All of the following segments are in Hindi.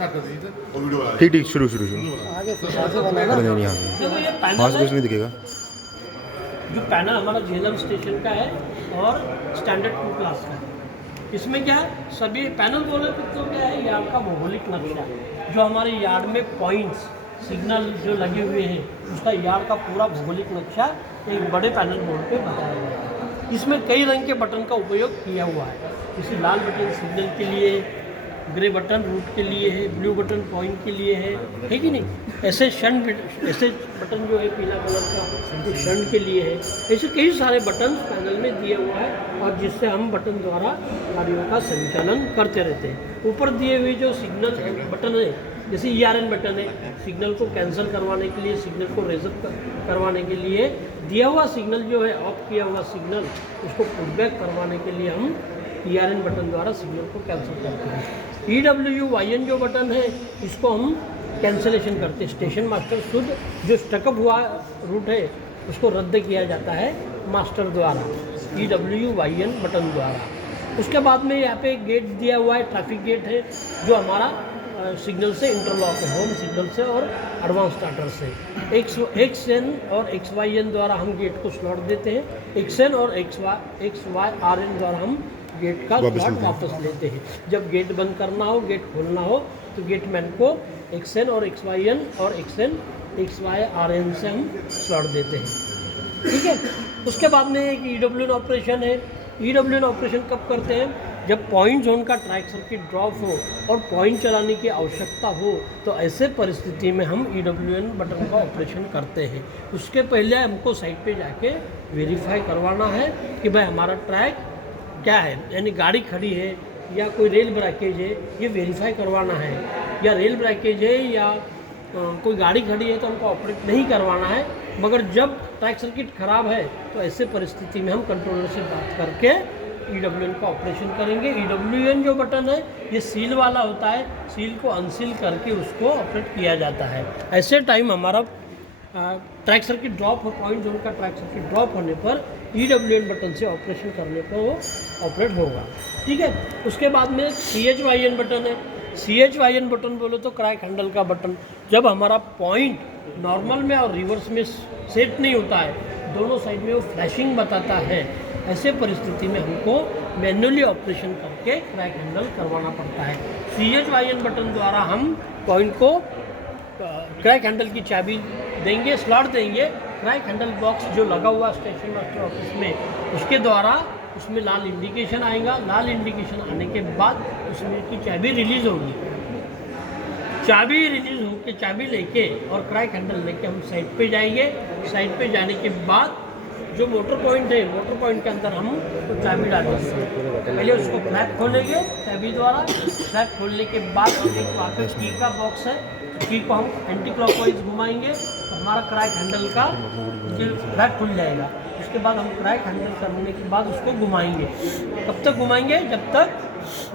स्टार्ट कर दीजिए और वीडियो बना ठीक ठीक शुरू शुरू शुरू आगे से बनाना। अरे नहीं यहाँ देखो ये वहाँ पैनल से है, कुछ नहीं दिखेगा। जो पैनल हमारा झेलम स्टेशन का है और स्टैंडर्ड 2 क्लास का है। इसमें क्या है, सभी पैनल बोले तो क्या है, यार्ड का भौगोलिक नक्शा, जो हमारे यार्ड में पॉइंट्स सिग्नल जो लगे हुए हैं उसका यार्ड का पूरा भौगोलिक नक्शा एक बड़े पैनल बोर्ड पे बताया गया है। इसमें कई रंग के बटन का उपयोग किया हुआ है, जैसे लाल बटन सिग्नल के लिए, ग्रे बटन रूट के लिए है, ब्लू बटन पॉइंट के लिए है कि नहीं। ऐसे ऐसे बटन जो है पीला कलर का वो क्षण के लिए है। ऐसे कई सारे बटन पैनल में दिए हुआ है और जिससे हम बटन द्वारा गाड़ियों का संचालन करते रहते हैं। ऊपर दिए हुए जो सिग्नल बटन है, जैसे ERN बटन है, सिग्नल को कैंसिल करवाने के लिए, सिग्नल को रेजर करवाने के लिए, दिया हुआ सिग्नल जो है ऑफ किया हुआ सिग्नल उसको पुटबैक करवाने के लिए हम ERN बटन द्वारा सिग्नल को कैंसिल करते हैं। EWYN जो बटन है इसको हम कैंसिलेशन करते हैं। स्टेशन मास्टर शुद्ध जो स्टकअप हुआ रूट है उसको रद्द किया जाता है मास्टर द्वारा, EWYN बटन द्वारा। उसके बाद में यहाँ पे एक गेट दिया हुआ है, ट्रैफिक गेट है, जो हमारा सिग्नल से इंटरलॉक है, होम सिग्नल से और एडवांस स्टार्टर से। XN और XYN द्वारा हम गेट को स्लॉट देते हैं। XN और XYRN द्वारा हम गेट का स्लॉट वापस लेते हैं। जब गेट बंद करना हो, गेट खोलना हो, तो गेटमैन को XN और XYN और XN XYRN से हम स्लॉट देते हैं, ठीक है। उसके बाद में एक EWN ऑपरेशन है। EWN ऑपरेशन कब करते हैं, जब पॉइंट जोन का ट्रैक सर्किट ड्रॉप हो और पॉइंट चलाने की आवश्यकता हो, तो ऐसे परिस्थिति में हम EWN बटन का ऑपरेशन करते हैं। उसके पहले हमको साइट पे जाके वेरीफाई करवाना है कि भाई हमारा ट्रैक क्या है, यानी गाड़ी खड़ी है या कोई रेल ब्रेकेज है, ये वेरीफाई करवाना है। या रेल ब्रेकेज है या कोई गाड़ी खड़ी है तो हमको ऑपरेट नहीं करवाना है। मगर जब ट्रैक सर्किट ख़राब है तो ऐसे परिस्थिति में हम कंट्रोलर से बात करके EWN का ऑपरेशन करेंगे। EWN जो बटन है ये सील वाला होता है, सील को अनसील करके उसको ऑपरेट किया जाता है। ऐसे टाइम हमारा ट्रैक सर्किट ड्रॉप हो, पॉइंट जोन का ट्रैक सर्किट ड्रॉप होने पर EWN बटन से ऑपरेशन करने पर वो ऑपरेट होगा, ठीक है। उसके बाद में CHYN बटन है। CHYN बटन बोलो तो क्रैक हैंडल का बटन, जब हमारा पॉइंट नॉर्मल में और रिवर्स में सेट नहीं होता है, दोनों साइड में वो फ्लैशिंग बताता है, ऐसे परिस्थिति में हमको मैन्युअली ऑपरेशन करके क्रैक हैंडल करवाना पड़ता है। CHYN बटन द्वारा हम पॉइंट को क्रैक हैंडल की चाबी देंगे, स्लॉट देंगे। क्रैक हैंडल बॉक्स जो लगा हुआ स्टेशन मास्टर ऑफिस में, उसके द्वारा उसमें लाल इंडिकेशन आएगा। लाल इंडिकेशन आने के बाद उसमें की चाबी रिलीज़ होगी। चाबी रिलीज़ होकर चाबी लेके और क्रैक हैंडल लेके हम साइड पे जाएंगे। साइड पे जाने के बाद जो मोटर पॉइंट है, मोटर पॉइंट के अंदर हम तो चाबी डालेंगे। पहले उसको फ्लैप खोलेंगे चाबी द्वारा। फ्लैप खोलने के बाद एक वहाँ पे की का बॉक्स है, की को हम एंटी क्लॉकवाइज घुमाएंगे तो हमारा क्रैक हैंडल का फ्लैप खुल जाएगा। उसके बाद हम क्रैक हैंडल करने के बाद उसको घुमाएंगे। कब तक घुमाएंगे, जब तक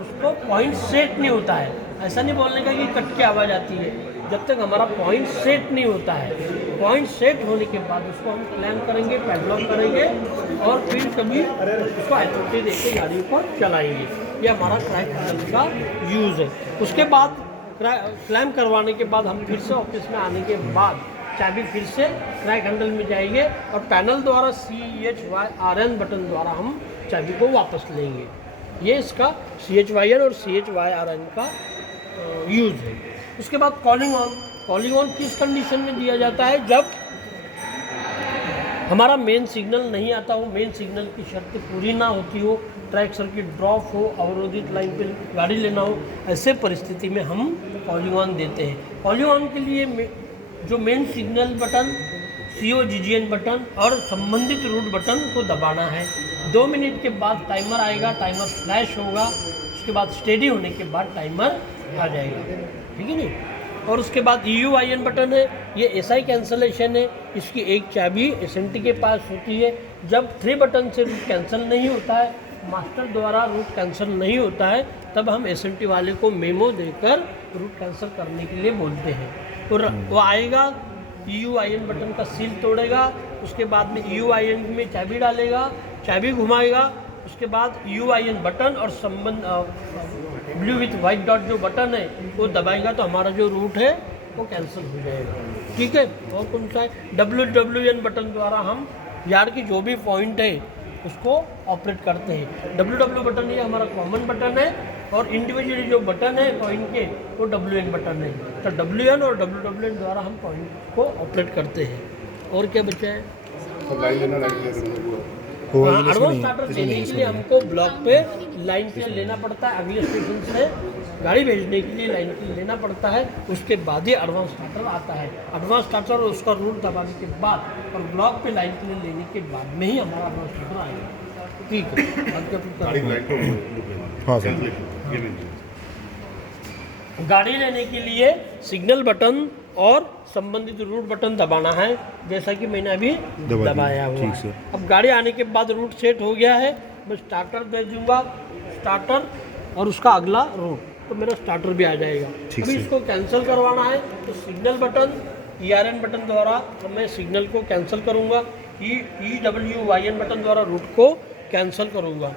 उसको पॉइंट सेट नहीं होता है। ऐसा नहीं बोलने का कि कट की आवाज़ आती है, जब तक हमारा पॉइंट सेट नहीं होता है। पॉइंट सेट होने के बाद उसको हम क्लैम्प करेंगे, पैडलॉक करेंगे और फिर कभी उसको अथॉरिटी देके गाड़ी को चलाएंगे। ये हमारा क्रैक हैंडल का यूज़ है। उसके बाद क्लैम्प करवाने के बाद हम फिर से ऑफिस में आने के बाद चाबी फिर से क्रैक हैंडल में जाएंगे और पैनल द्वारा CHYRN बटन द्वारा हम चाबी को वापस लेंगे। ये इसका CHYN और CHYRN का यूज़ है। उसके बाद कॉलिंग ऑन। कॉलिंग ऑन किस कंडीशन में दिया जाता है, जब हमारा मेन सिग्नल नहीं आता हो, मेन सिग्नल की शर्त पूरी ना होती हो, ट्रैक सर्किट ड्रॉप हो, अवरोधित लाइन पे गाड़ी लेना हो, ऐसे परिस्थिति में हम कॉलिंग ऑन देते हैं। कॉलिंग ऑन के लिए जो main signal button, COGGN button और संबंधित रूट बटन को दबाना है। 2 मिनट के बाद टाइमर आएगा, टाइमर फ्लैश होगा, उसके बाद स्टेडी होने के बाद टाइमर आ जाएगा, ठीक है नहीं। और उसके बाद EUIN बटन है, ये SI कैंसलेशन है। इसकी एक चाबी SNT के पास होती है। जब 3 बटन से रूट कैंसिल नहीं होता है, मास्टर द्वारा रूट कैंसिल नहीं होता है, तब हम SNT वाले को मेमो देकर रूट कैंसिल करने के लिए बोलते हैं। और वो आएगा, EUIN बटन का सील तोड़ेगा, उसके बाद में EUIN में चाबी डालेगा, चाबी घुमाएगा, उसके बाद EUIN बटन और ब्लू विथ वाइट डॉट जो बटन है वो दबाएगा तो हमारा जो रूट है वो कैंसिल हो जाएगा। ठीक है। और कौन सा है, WWN बटन द्वारा हम यार्ड की जो भी पॉइंट है उसको ऑपरेट करते हैं। WW बटन ये हमारा कॉमन बटन है और इंडिविजुअली जो बटन है पॉइंट के वो WN बटन है। तो WN और WWN द्वारा हम पॉइंट को ऑपरेट करते हैं। और क्या बचा है, एडवांस स्टार्टर देने के लिए हमको ब्लॉक पे लाइन पे लेना पड़ता है, अगले स्टेशन से गाड़ी भेजने के लिए लाइन पे लेना पड़ता है, उसके बाद ही एडवांस स्टार्टर आता है। एडवांस स्टार्टर उसका रूट दबाने के बाद और ब्लॉक पे लाइन पे लेने के बाद में ही हमारा एडवांस स्टार्टर आएगा। ठीक है। हाँ सर। गाड़ी लेने के लिए सिग्नल बटन और संबंधित रूट बटन दबाना है, जैसा कि मैंने अभी दबाया हुआ है। अब गाड़ी आने के बाद रूट सेट हो गया है, मैं स्टार्टर दे दूंगा, स्टार्टर और उसका अगला रूट, तो मेरा स्टार्टर भी आ जाएगा। अभी इसको कैंसिल करवाना है तो सिग्नल बटन ERN बटन द्वारा मैं सिग्नल को कैंसिल करूँगा, EWYN बटन द्वारा रूट को कैंसिल करूँगा।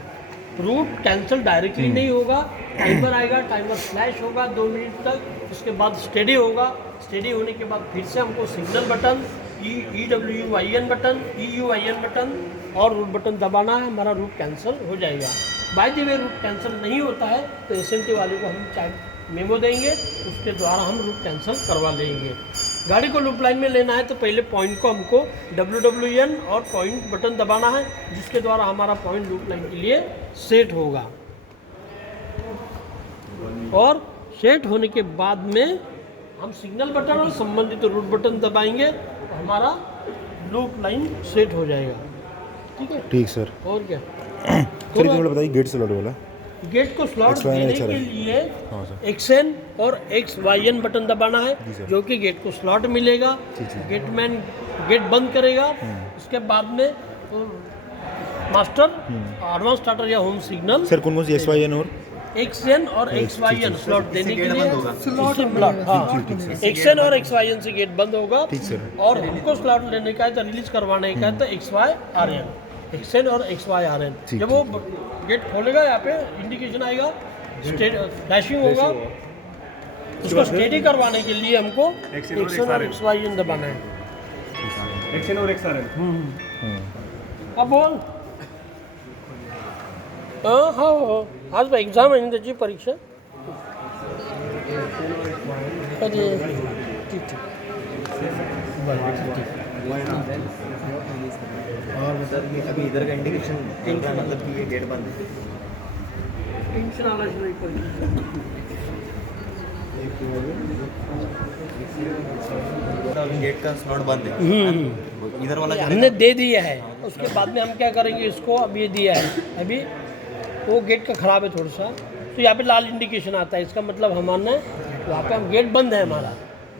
रूट कैंसिल डायरेक्टली नहीं होगा, टाइमर आएगा, टाइमर फ्लैश होगा 2 मिनट तक, उसके बाद स्टेडी होगा। स्टेडी होने के बाद फिर से हमको signal button EWYN button EUYN button और रूट बटन दबाना है, हमारा रूट कैंसिल हो जाएगा। By the way route cancel नहीं होता है तो SMT वाले को हम चाहे मेमो देंगे, उसके द्वारा हम रूट कैंसिल करवा लेंगे। गाड़ी को लूप लाइन में लेना है तो पहले पॉइंट को हमको WWN और पॉइंट बटन दबाना है, जिसके द्वारा हमारा पॉइंट लूप लाइन के लिए सेट होगा। और सेट होने के बाद में हम सिग्नल बटन और संबंधित रूट बटन दबाएंगे तो हमारा लूप लाइन सेट हो जाएगा। ठीक है। ठीक सर। और क्या सर थोड़ा बताइए गेट स्लॉट वाला। गेट को स्लॉट देने के लिए XN और XYN बटन दबाना है, जो कि गेट को स्लॉट मिलेगा। गेटमैन गेट बंद करेगा, उसके बाद में मास्टर एडवांस स्टार्टर या होम सिग्नल। सर कौन कौन सी XYN और XN और XYN स्लॉट देने के लिए XN और XYN से गेट बंद होगा। और हमको स्लॉट लेने का है तो रिलीज करवाने का है तो XYRN, XN और XYRN। जब वो गेट खोलेगा यहाँ पे इंडिकेशन आएगा, डैशिंग होगा, उसको स्टेडी करवाने के लिए हमको XN और XYN दबाना है। XN और XRN। अब बोल हाँ आज एक्झाम आहे त्याची परीक्षा कधी ठीक और मतलब कि अभी इधर का इंडिकेशन चल रहा है, मतलब कि ये गेट बंद है। टेंशन आना नहीं पड़ेगा। गेट का स्लॉट बंद है, इधर वाला हमने दे दिया है, उसके बाद में हम क्या करेंगे, इसको अभी दिया है, अभी वो गेट का ख़राब है थोड़ा सा, तो यहाँ पे लाल इंडिकेशन आता है, इसका मतलब हमारा वहाँ पे हम गेट बंद है हमारा।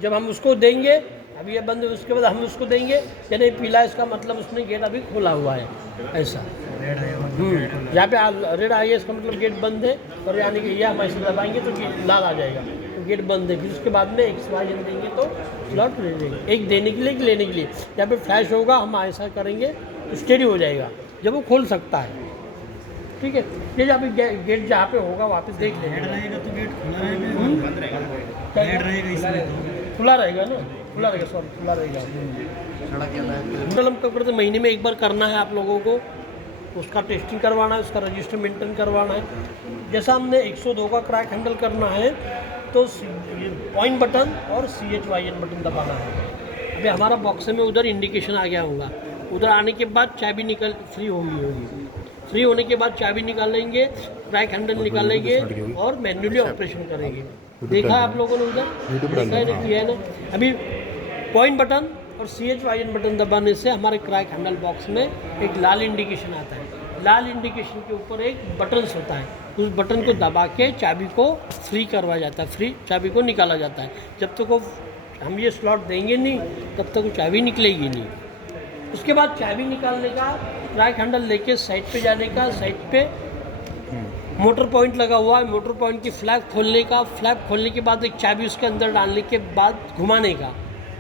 जब हम उसको देंगे, अभी ये बंद है, उसके बाद हम उसको देंगे या नहीं पीला, इसका मतलब उसने गेट अभी खोला हुआ है, ऐसा। यहाँ पे रेड आई है, इसका मतलब गेट बंद है, और यानी कि यह हम ऐसे दबाएंगे तो लाल आ जाएगा, तो गेट बंद है। फिर उसके बाद में XYN देंगे तो स्लॉट ले लेंगे, एक देने के लिए कि लेने के लिए। यहाँ पे फ्लैश होगा, हम ऐसा करेंगे तो स्टेडी हो जाएगा, जब वो खोल सकता है। ठीक है। ये जहाँ पे गेट जहाँ पे होगा वहाँ पे देख लेंगे। रहेगा तो गेट खुला रहेगा, बंद रहेगा, गेट रहेगा इसमें खुला रहेगा ना, खुला रहेगा, सॉरी खुला रहेगा। हम क्या करते, महीने में एक बार करना है आप लोगों को, उसका टेस्टिंग करवाना है, उसका रजिस्टर मेंटेन करवाना है। जैसा हमने 102 का क्रैक हैंडल करना है तो पॉइंट बटन और CHYN बटन दबाना है। अभी हमारा बॉक्स में उधर इंडिकेशन आ गया होगा, उधर आने के बाद चाबी निकल फ्री होगी, फ्री होने के बाद चाबी निकालेंगे, क्रैक हैंडल निकालेंगे और मैन्युअली ऑपरेशन करेंगे। देखा आप लोगों ने उधर, देखा है ना, किया है ना। अभी पॉइंट बटन और CHYN बटन दबाने से हमारे क्रैक हैंडल बॉक्स में एक लाल इंडिकेशन आता है। लाल इंडिकेशन के ऊपर एक बटन्स होता है, उस बटन को दबा के चाबी को फ्री करवाया जाता है, फ्री चाबी को निकाला जाता है। जब तक वो हम ये स्लॉट देंगे नहीं तब तक वो चाबी निकलेगी नहीं। उसके बाद चाबी निकालने का, क्रैक हैंडल लेके साइड पे जाने का, साइड पे मोटर पॉइंट लगा हुआ है, मोटर पॉइंट की फ्लैग खोलने का, फ्लैग खोलने के बाद एक चाबी उसके अंदर डालने के बाद घुमाने का,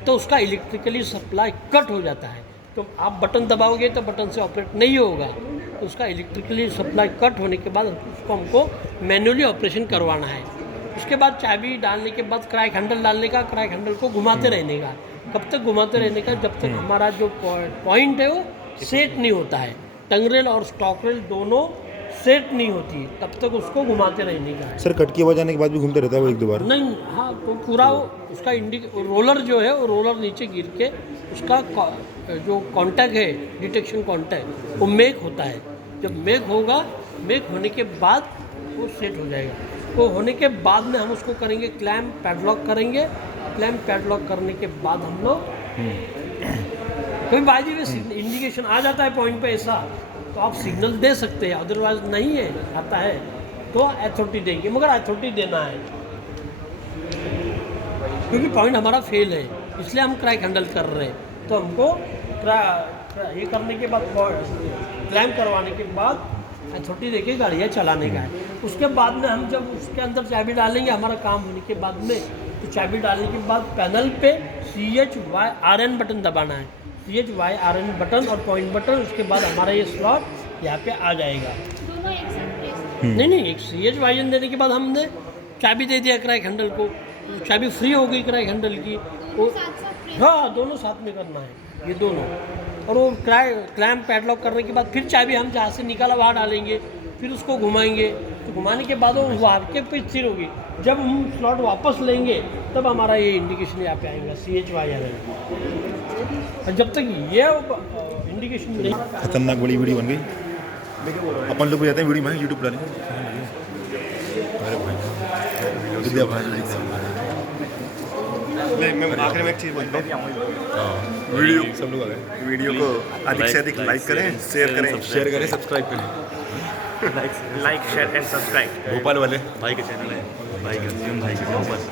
तो उसका इलेक्ट्रिकली सप्लाई कट हो जाता है। तो आप बटन दबाओगे तो बटन से ऑपरेट नहीं होगा, तो उसका इलेक्ट्रिकली सप्लाई कट होने के बाद उसको हमको मैनुअली ऑपरेशन करवाना है। उसके बाद चाबी डालने के बाद क्रैक हैंडल डालने का, क्रैक हैंडल को घुमाते रहने का। कब तक घुमाते रहने का? जब तक हमारा जो पॉइंट है वो सेट नहीं होता है। टंग रेल और स्टॉक रेल दोनों सेट नहीं होती, तब तक उसको घुमाते रहने का है। सर कट की आवाज़ आने के बाद भी घूमते रहता है वो एक दो बार? नहीं, हाँ, तो पूरा उसका रोलर जो है वो रोलर नीचे गिर के उसका जो कांटेक्ट है, डिटेक्शन कांटेक्ट, वो मेक होता है। जब मेक होगा, मेक होने के बाद वो सेट हो जाएगा। तो होने के बाद में हम उसको करेंगे क्लैम्प पैडलॉक करेंगे। क्लैम्प पैडलॉक करने के बाद हम लोग कोई बाजी में इंडिकेशन आ जाता है पॉइंट पे ऐसा, तो आप सिग्नल दे सकते हैं, अदरवाइज नहीं है आता है तो अथॉरिटी देंगे, मगर अथॉरिटी देना है क्योंकि पॉइंट हमारा फेल है, इसलिए हम क्रैक हैंडल कर रहे हैं। तो हमको ये करने के बाद, क्लैम्प करवाने के बाद अथॉरिटी देके गाड़ियाँ चलाने का है। उसके बाद में हम जब उसके अंदर चाबी डालेंगे, हमारा काम होने के बाद में, तो चाबी डालने के बाद पैनल पे CHYRN बटन दबाना है। CHYRN बटन और पॉइंट बटन, उसके बाद हमारा ये स्लॉट यहाँ पे आ जाएगा। दोनों एक साथ प्रेस नहीं, एक CHYRN देने के बाद हमने चाबी दे दिया क्रैक हैंडल को, चाबी फ्री हो गई क्रैक हैंडल की। वो साथ साथ प्रेस हाँ, दोनों साथ में करना है ये दोनों। और वो क्लैम्प पैडलॉक करने के बाद फिर चाबी हम जहाँ से निकाला वहाँ डालेंगे, फिर उसको घुमाएंगे। तो घुमाने के बाद वो वहाँ के पे स्थिर होगी। जब हम स्लॉट वापस लेंगे तब हमारा ये इंडिकेशन यहाँ पे आएगा CHYRN। और जब तक ये इंडिकेशन नहीं, खतरनाक बड़ी वीडियो बन गई। अपन लोग भी जाते हैं वीडियो में यूट्यूब डालेंगे। अरे भाई विद्या भाई नहीं, मैं आखिर में एक चीज़ बोलता हूँ, वीडियो सब लोग आ गए। वीडियो को अधिक से अधिक लाइक करें, शेयर करें, सब्सक्राइब करें। Like share and subscribe. Bhopal वाले भाई के चैनल है, भाई के भाई के बस